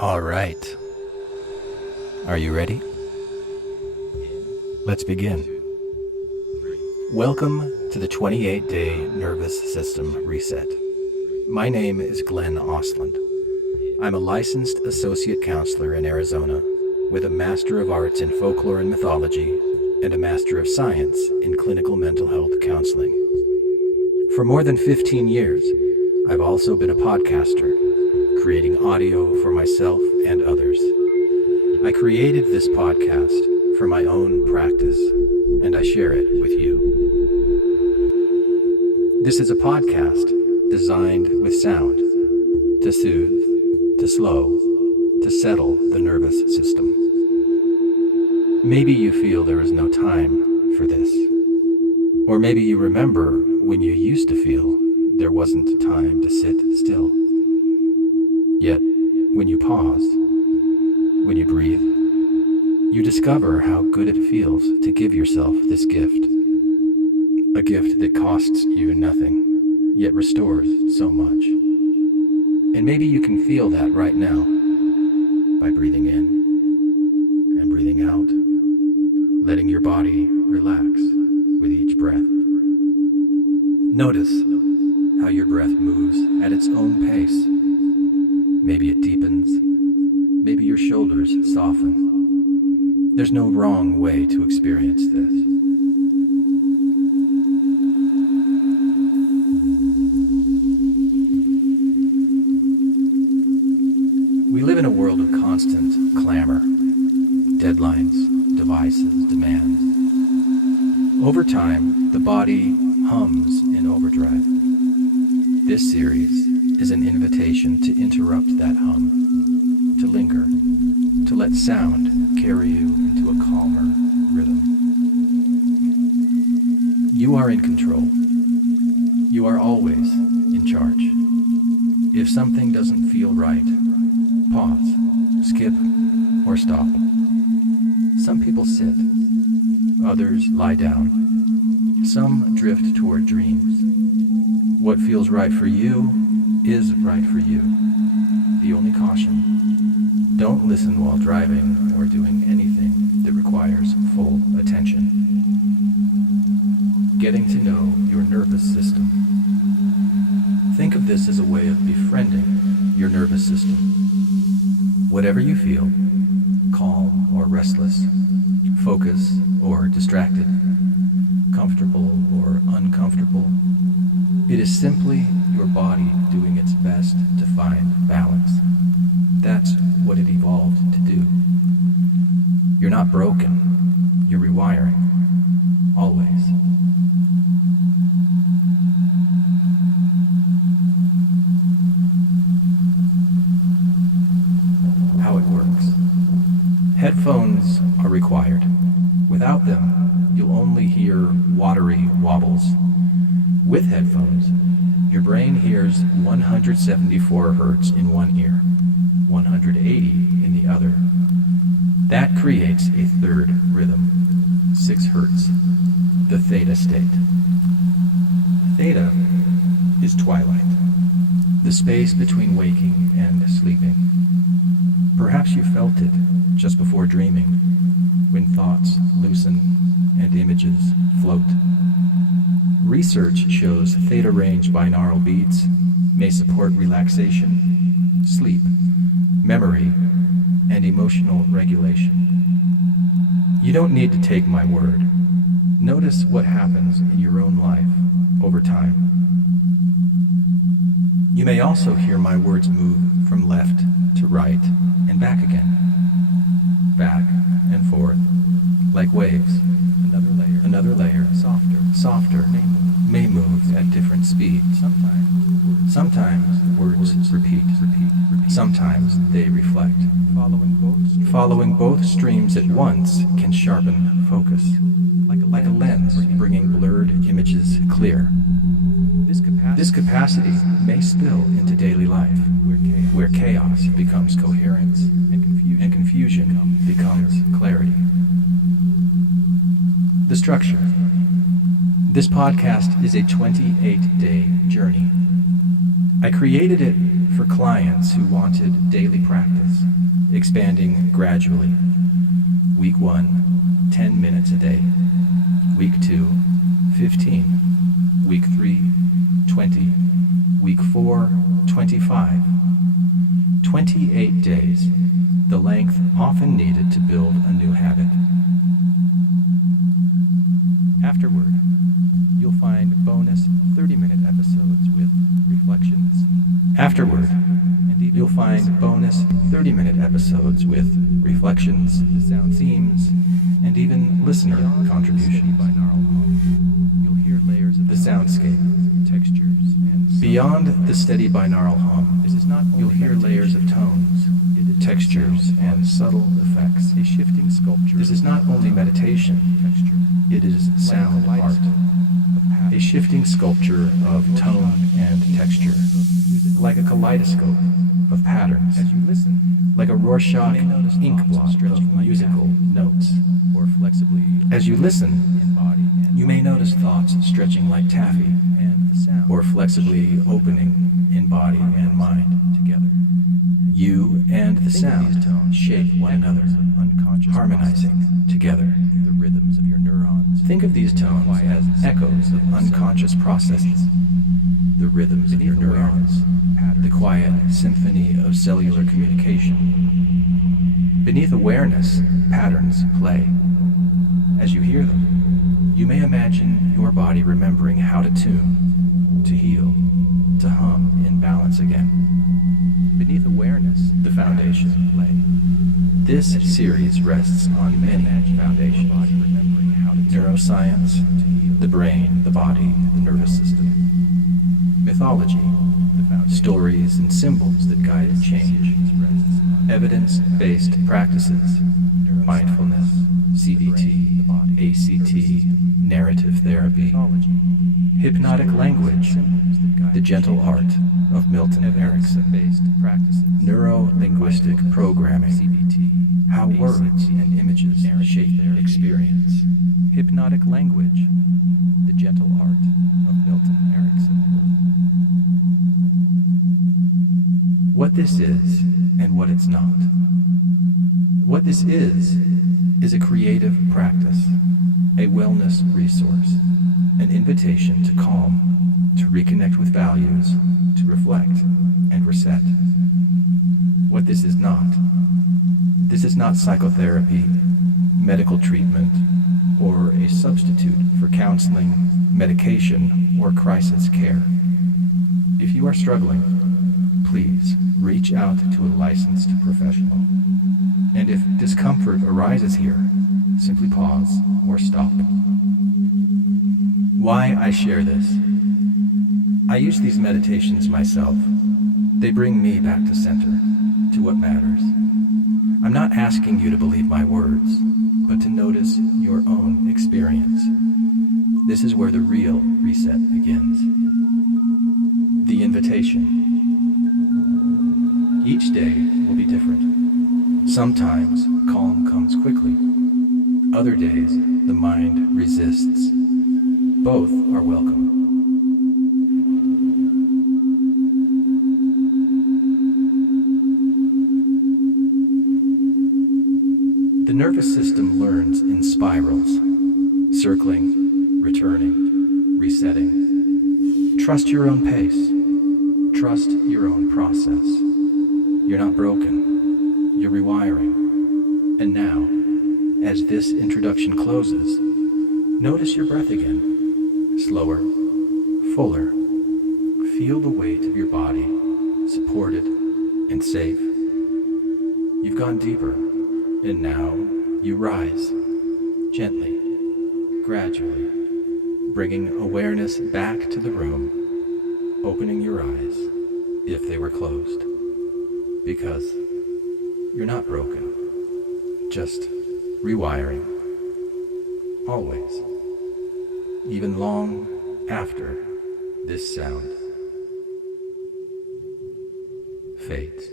All right. Are you ready? Let's begin. Welcome to the 28-day nervous system reset. My name is Glenn Ostlund. I'm a licensed associate counselor in Arizona with a Master of Arts in Folklore and Mythology and a Master of Science in Clinical Mental Health Counseling. For more than 15 years, I've also been a podcaster, creating audio for myself and others. I created this podcast for my own practice, and I share it with you. This is a podcast designed with sound to soothe, to slow, to settle the nervous system. Maybe you feel there is no time for this. Or maybe you remember when you used to feel there wasn't time to sit still. Yet, when you pause, when you breathe, you discover how good it feels to give yourself this gift. A gift that costs you nothing, yet restores so much. And maybe you can feel that right now by breathing in and breathing out, letting your body relax with each breath. Notice how your breath moves at its own pace. Maybe it deepens, maybe your shoulders soften. There's no wrong way to experience this. We live in a world of constant clamor, deadlines, devices, demands. Over time, the body hums in overdrive. This series is an invitation to interrupt that hum, to linger, to let sound carry you into a calmer rhythm. You are in control. You are always in charge. If something doesn't feel right, pause, skip, or stop. Some people sit, others lie down. Some drift toward dreams. What feels right for you is right for you. The only caution: don't listen while driving or doing anything that requires full attention. Getting to know your nervous system. Think of this as a way of befriending your nervous system. Whatever you feel, calm or restless, focused or distracted, comfortable or uncomfortable, it is simply your body doing its best to find balance. That's what it evolved to do. You're not broken. You're rewiring. Always. How it works. Headphones are required. Without them, you'll only hear watery wobbles. With headphones, your brain hears 174 hertz in one ear, 180 in the other. That creates a third rhythm, 6 hertz, the theta state. Theta is twilight, the space between waking and sleeping. Perhaps you felt it just before dreaming, when thoughts loosen and images float. Research shows theta range binaural beats may support relaxation, sleep, memory, and emotional regulation. You don't need to take my word. Notice what happens in your own life over time. You may also hear my words move from left to right and back again. Back and forth, like waves. Another layer, softer, may move at different speeds. Sometimes words repeat. Sometimes they reflect. Following both streams at once can sharpen focus, like a lens bringing blurred images clear. This capacity may spill into daily life, where chaos becomes coherence and confusion becomes clarity. The structure. This podcast is a 28-day journey. I created it for clients who wanted daily practice, expanding gradually. Week 1, 10 minutes a day. Week 2, 15. Week 3, 20. Week 4, 25. 28 days, the length often needed to build a new habit. Afterward, you'll find bonus 30-minute episodes with reflections. Afterward, you'll find bonus 30-minute episodes with reflections, sound themes, and even listener contributions. You'll hear layers of the soundscape, textures, and beyond the steady binaural hum. You'll hear layers of tones, textures, and subtle effects. A shifting sculpture. This is not only meditation. It is sound art. A shifting sculpture of tone and texture, like a kaleidoscope of patterns, as you listen, like a Rorschach ink blot of musical notes, or flexibly. As you listen, you may notice thoughts stretching like taffy, or flexibly opening in body and mind together. You and the sound shape one another, harmonizing together. The rhythms of your neurons. Think of these tones as echoes of unconscious processes. The rhythms of your neurons, the quiet symphony of cellular communication. Beneath awareness, patterns play. As you hear them, you may imagine your body remembering how to tune, to heal, to hum in balance again. Beneath awareness, the foundation play. This series rests on many foundations. Neuroscience, the brain, the body, the nervous system. Mythology, stories and symbols that guide change. Evidence-based practices, mindfulness, CBT, ACT, narrative therapy. Hypnotic language, the gentle art of Milton Erickson. Neuro-linguistic programming, how words and images shape their experience. Hypnotic language, the gentle art of Milton Erickson. What this is and what it's not. What this is a creative practice, a wellness resource, an invitation to calm, to reconnect with values, to reflect and reset. What this is not psychotherapy, medical treatment, or a substitute for counseling, medication, or crisis care. If you are struggling, please reach out to a licensed professional. And if discomfort arises here, simply pause or stop. Why I share this? I use these meditations myself. They bring me back to center, to what matters. I'm not asking you to believe my words, but to notice your own experience. This is where the real reset begins. The invitation. Each day will be different. Sometimes calm comes quickly. Other days, the mind resists. Both are welcome. The nervous system learns in spirals, circling, returning, resetting. Trust your own pace. Trust your own process. You're not broken. You're rewiring. And now, as this introduction closes, notice your breath again. Slower, fuller. Feel the weight of your body, supported and safe. You've gone deeper. And now you rise, gently, gradually, bringing awareness back to the room, opening your eyes if they were closed. Because you're not broken, just rewiring, always, even long after this sound fades.